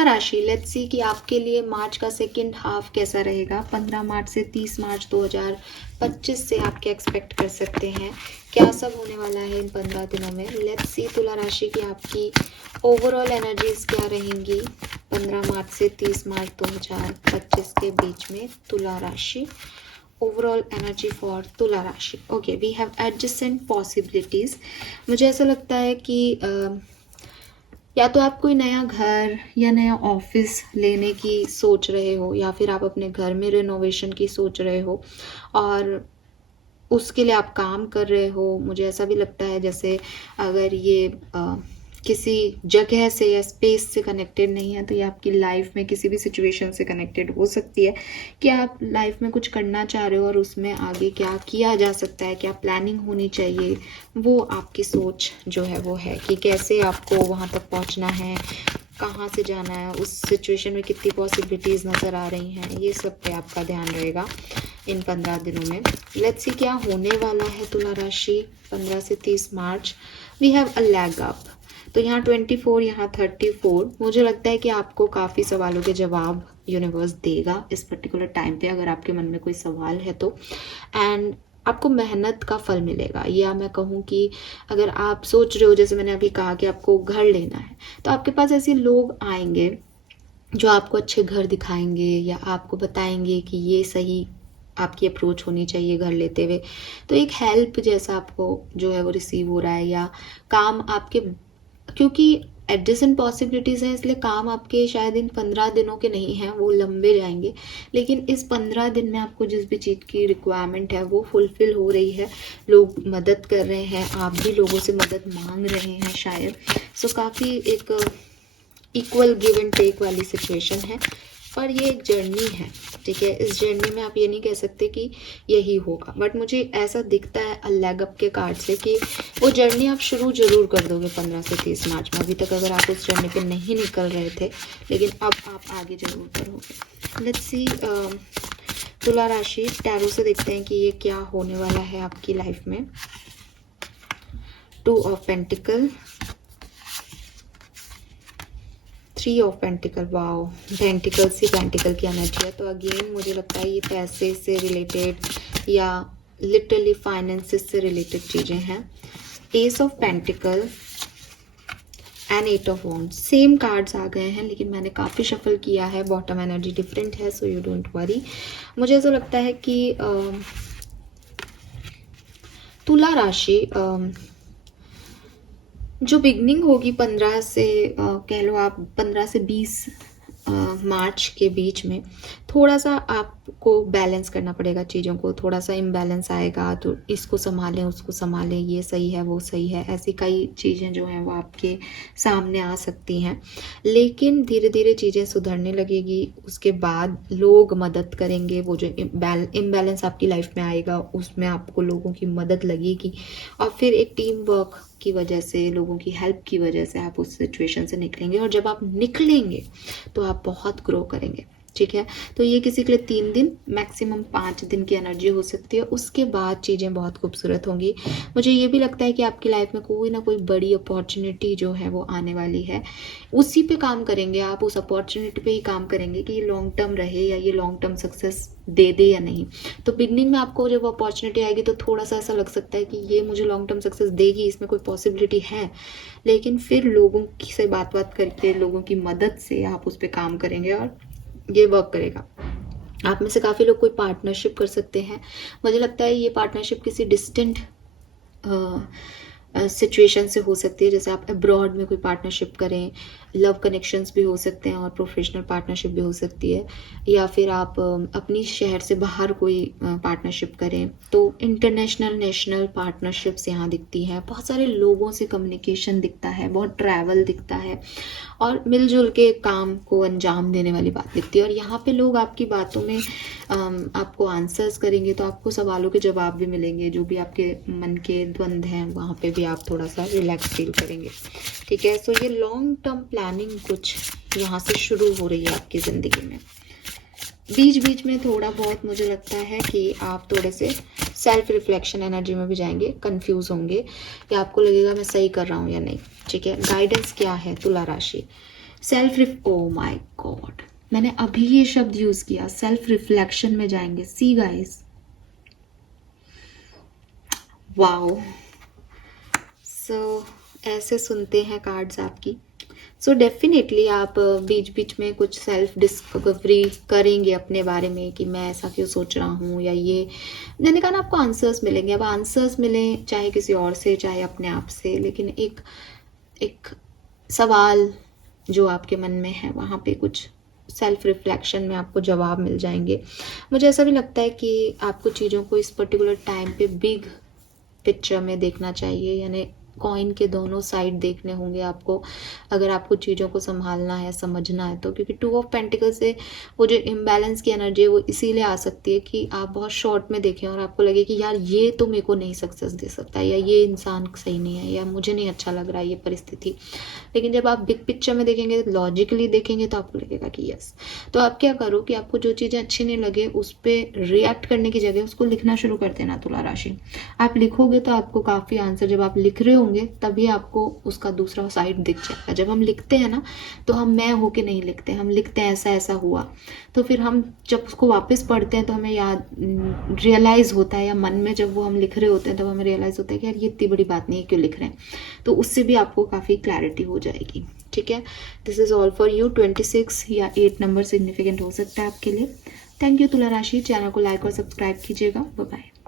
तुला राशि, let's see कि आपके लिए मार्च का सेकंड हाफ कैसा रहेगा। 15 मार्च से 30 मार्च 2025 से आप क्या एक्सपेक्ट कर सकते हैं, क्या सब होने वाला है इन 15 दिनों में। लेट्स सी तुला राशि की आपकी ओवरऑल एनर्जीज क्या रहेंगी 15 मार्च से 30 मार्च 2025 के बीच में। तुला राशि, ओवरऑल एनर्जी फॉर तुला राशि। Okay, we have adjacent possibilities. मुझे ऐसा लगता है कि या तो आप कोई नया घर या नया ऑफिस लेने की सोच रहे हो, या फिर आप अपने घर में रिनोवेशन की सोच रहे हो और उसके लिए आप काम कर रहे हो। मुझे ऐसा भी लगता है जैसे अगर ये किसी जगह से या स्पेस से कनेक्टेड नहीं है तो ये आपकी लाइफ में किसी भी सिचुएशन से कनेक्टेड हो सकती है कि आप लाइफ में कुछ करना चाह रहे हो और उसमें आगे क्या किया जा सकता है, क्या प्लानिंग होनी चाहिए, वो आपकी सोच जो है वो है कि कैसे आपको वहाँ तक पहुँचना है, कहाँ से जाना है, उस सिचुएशन में कितनी पॉसिबिलिटीज़ नज़र आ रही हैं, ये सब पे आपका ध्यान रहेगा इन 15 दिनों में। लेट्स सी क्या होने वाला है तुला राशि 15 से 30 March. We have a lag up, तो यहाँ 24, यहाँ 34। मुझे लगता है कि आपको काफ़ी सवालों के जवाब यूनिवर्स देगा इस पर्टिकुलर टाइम पे, अगर आपके मन में कोई सवाल है तो। एंड आपको मेहनत का फल मिलेगा, या मैं कहूँ कि अगर आप सोच रहे हो, जैसे मैंने अभी कहा कि आपको घर लेना है, तो आपके पास ऐसे लोग आएंगे जो आपको अच्छे घर दिखाएंगे या आपको बताएंगे कि ये सही आपकी अप्रोच होनी चाहिए घर लेते हुए। तो एक हेल्प जैसा आपको जो है वो रिसीव हो रहा है, या काम आपके, क्योंकि एडजेसेंट पॉसिबिलिटीज़ हैं इसलिए काम आपके शायद इन 15 दिनों के नहीं हैं, वो लंबे जाएंगे। लेकिन इस 15 दिन में आपको जिस भी चीज़ की रिक्वायरमेंट है वो फुलफ़िल हो रही है, लोग मदद कर रहे हैं, आप भी लोगों से मदद मांग रहे हैं शायद। सो काफ़ी एक इक्वल गिव एंड टेक वाली सिचुएशन है, पर ये एक जर्नी है, ठीक है। इस जर्नी में आप ये नहीं कह सकते कि यही होगा, बट मुझे ऐसा दिखता है लैग अप के कार्ड से कि वो जर्नी आप शुरू जरूर कर दोगे 15 से 30 मार्च में। अभी तक अगर आप उस जर्नी पे नहीं निकल रहे थे, लेकिन अब आप आगे जरूर करोगे। लेट्स सी तुला राशि, टैरो से देखते हैं कि ये क्या होने वाला है आपकी लाइफ में। 2 of pentacle, 3 of pentacle, wow, pentacles he pentacle की एनर्जी है। तो अगेन मुझे लगता है ये पैसे से रिलेटेड या लिटरली फाइनेंसेस से रिलेटेड चीज़ें हैं। Ace of pentacle and 8 of wands, same cards आ गए हैं लेकिन मैंने काफ़ी शफल किया है, बॉटम एनर्जी डिफरेंट है, सो यू डोंट वरी। मुझे ऐसा लगता है कि तुला राशि जो बिगनिंग होगी 15 से कह लो आप 15 से 20 मार्च के बीच में, थोड़ा सा आपको बैलेंस करना पड़ेगा चीज़ों को। थोड़ा सा इम्बैलेंस आएगा तो इसको संभालें उसको संभालें, ये सही है वो सही है, ऐसी कई चीज़ें जो हैं वो आपके सामने आ सकती हैं। लेकिन धीरे धीरे चीज़ें सुधरने लगेगी, उसके बाद लोग मदद करेंगे। वो जो इम्बैलेंस आपकी लाइफ में आएगा उसमें आपको लोगों की मदद लगेगी, और फिर एक टीम वर्क की वजह से, लोगों की हेल्प की वजह से आप उस सिचुएशन से निकलेंगे। और जब आप निकलेंगे तो आप बहुत ग्रो करेंगे, ठीक है। तो ये किसी के लिए 3 दिन मैक्सिमम 5 दिन की एनर्जी हो सकती है, उसके बाद चीज़ें बहुत खूबसूरत होंगी। मुझे ये भी लगता है कि आपकी लाइफ में कोई ना कोई बड़ी अपॉर्चुनिटी जो है वो आने वाली है, उसी पे काम करेंगे आप, उस अपॉर्चुनिटी पे ही काम करेंगे कि ये लॉन्ग टर्म रहे या ये लॉन्ग टर्म सक्सेस दे दे या नहीं। तो बिगनिंग में आपको जब अपॉर्चुनिटी आएगी तो थोड़ा सा ऐसा लग सकता है कि ये मुझे लॉन्ग टर्म सक्सेस देगी, इसमें कोई पॉसिबिलिटी है। लेकिन फिर लोगों से बात करके, लोगों की मदद से आप उस पर काम करेंगे और ये वर्क करेगा। आप में से काफ़ी लोग कोई पार्टनरशिप कर सकते हैं। मुझे लगता है ये पार्टनरशिप किसी डिस्टेंट सिचुएशन से हो सकती है, जैसे आप अब्रॉड में कोई पार्टनरशिप करें, लव कनेक्शंस भी हो सकते हैं और प्रोफेशनल पार्टनरशिप भी हो सकती है, या फिर आप अपनी शहर से बाहर कोई पार्टनरशिप करें। तो इंटरनेशनल नेशनल पार्टनरशिप्स यहाँ दिखती हैं, बहुत सारे लोगों से कम्युनिकेशन दिखता है, बहुत ट्रैवल दिखता है, और मिलजुल के काम को अंजाम देने वाली बात दिखती है। और यहाँ पे लोग आपकी बातों में आपको आंसर्स करेंगे, तो आपको सवालों के जवाब भी मिलेंगे, जो भी आपके मन के द्वंद्व हैं वहाँ पे भी आप थोड़ा सा रिलैक्स फील करेंगे, ठीक है। सो ये लॉन्ग टर्म प्लानिंग कुछ यहाँ से शुरू हो रही है आपकी ज़िंदगी में। बीच बीच में थोड़ा बहुत मुझे लगता है कि आप थोड़े से सेल्फ रिफ्लेक्शन एनर्जी में भी जाएंगे, कंफ्यूज होंगे, या आपको लगेगा मैं सही कर रहा हूँ या नहीं, ठीक है। गाइडेंस क्या है तुला राशि, ओ माय गॉड, मैंने अभी ये शब्द यूज किया, सेल्फ रिफ्लेक्शन में जाएंगे। See guys, wow. सो ऐसे सुनते हैं कार्ड्स आपकी। सो डेफिनेटली आप बीच बीच में कुछ सेल्फ डिस्कवरी करेंगे अपने बारे में कि मैं ऐसा क्यों सोच रहा हूँ, या ये मैंने कहा ना, आपको आंसर्स मिलेंगे। अब आंसर्स मिलें चाहे किसी और से चाहे अपने आप से, लेकिन एक एक सवाल जो आपके मन में है वहाँ पे कुछ सेल्फ रिफ्लेक्शन में आपको जवाब मिल जाएंगे। मुझे ऐसा भी लगता है कि आपको चीज़ों को इस पर्टिकुलर टाइम पे बिग पिक्चर में देखना चाहिए, यानी कॉइन के दोनों साइड देखने होंगे आपको, अगर आपको चीज़ों को संभालना है, समझना है तो। क्योंकि 2 ऑफ पेंटिकल से वो जो इम्बैलेंस की एनर्जी है वो इसीलिए आ सकती है कि आप बहुत शॉर्ट में देखें और आपको लगे कि यार ये तो मेरे को नहीं सक्सेस दे सकता, या ये इंसान सही नहीं है, या मुझे नहीं अच्छा लग रहा है ये परिस्थिति। लेकिन जब आप बिग पिक्चर में देखेंगे, लॉजिकली देखेंगे, तो आपको लगेगा कि यस। तो आप क्या करो कि आपको जो चीज़ें अच्छी नहीं लगे उस पर रिएक्ट करने की जगह उसको लिखना शुरू कर देना। तुला राशि, आप लिखोगे तो आपको काफ़ी आंसर, जब आप लिख रहे होंगे तभी आपको उसका दूसरा साइड दिख जाएगा। जब हम लिखते हैं ना तो हम मैं होके नहीं लिखते, हम लिखते हैं ऐसा ऐसा हुआ, तो फिर हम जब उसको वापस पढ़ते हैं तो हमें याद रियलाइज़ होता है, या मन में जब वो हम लिख रहे होते हैं तब हमें रियलाइज़ होता है कि यार ये इतनी बड़ी बात नहीं है, क्यों लिख रहे हैं। तो उससे भी आपको काफ़ी क्लैरिटी हो जाएगी। ठीक है, this is all for you. 26 या 8 नंबर सिग्निफिकेंट हो सकता है आपके लिए। थैंक यू तुला राशि। चैनल को लाइक और सब्सक्राइब कीजिएगा। Bye bye.